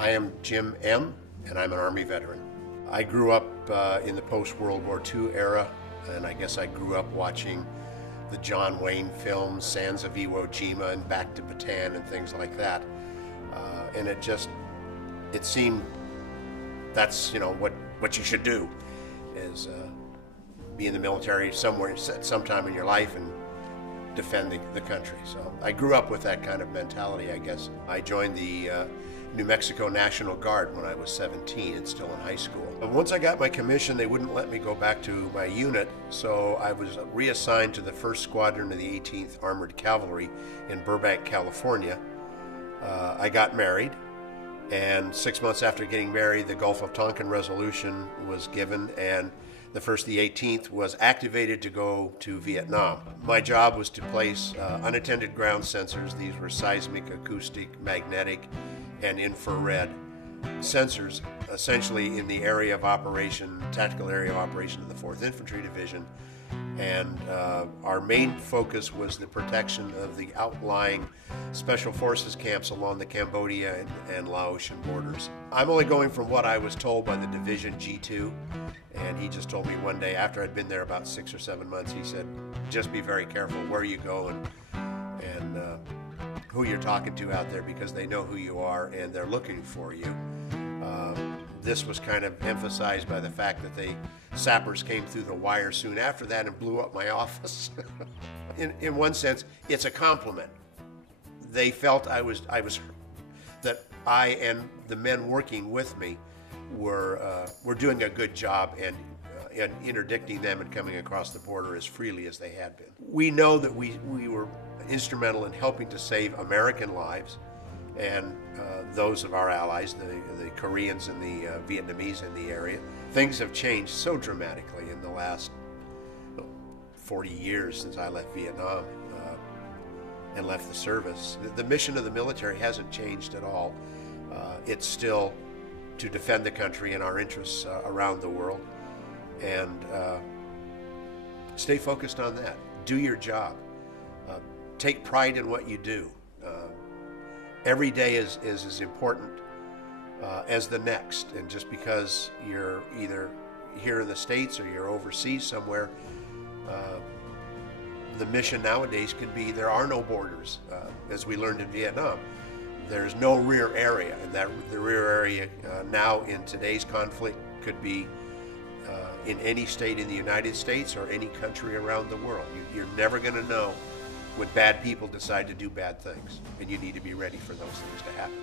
I am Jim M., and I'm an Army veteran. I grew up in the post-World War II era, and I guess I grew up watching the John Wayne films, Sands of Iwo Jima and Back to Bataan and things like that. And it seemed that's, what you should do is be in the military somewhere, sometime in your life, and defend the country. So I grew up with that kind of mentality, I guess. I joined the New Mexico National Guard when I was 17 and still in high school. And once I got my commission, they wouldn't let me go back to my unit, so I was reassigned to the 1st Squadron of the 18th Armored Cavalry in Burbank, California. I got married, and 6 months after getting married, the Gulf of Tonkin Resolution was given, and the 1st of the 18th was activated to go to Vietnam. My job was to place unattended ground sensors. These were seismic, acoustic, magnetic, and infrared sensors, essentially in the area of operation, tactical area of operation of the 4th Infantry Division. And our main focus was the protection of the outlying Special Forces camps along the Cambodia and Laotian borders. I'm only going from what I was told by the Division G2, and he just told me one day after I'd been there about 6 or 7 months, he said, just be very careful where you go and who you're talking to out there, because they know who you are and they're looking for you. This was kind of emphasized by the fact that sappers came through the wire soon after that and blew up my office. In one sense, it's a compliment. They felt that I and the men working with me were doing a good job and interdicting them and coming across the border as freely as they had been. We know that we were instrumental in helping to save American lives and those of our allies, the Koreans and the Vietnamese in the area. Things have changed so dramatically in the last 40 years since I left Vietnam and left the service. The mission of the military hasn't changed at all. It's still to defend the country and our interests around the world, and stay focused on that. Do your job. Take pride in what you do. Every day is as important as the next, and just because you're either here in the States or you're overseas somewhere, the mission nowadays can be there are no borders, as we learned in Vietnam. There's no rear area, and that the rear area now in today's conflict could be in any state in the United States or any country around the world. You're never going to know when bad people decide to do bad things, and you need to be ready for those things to happen.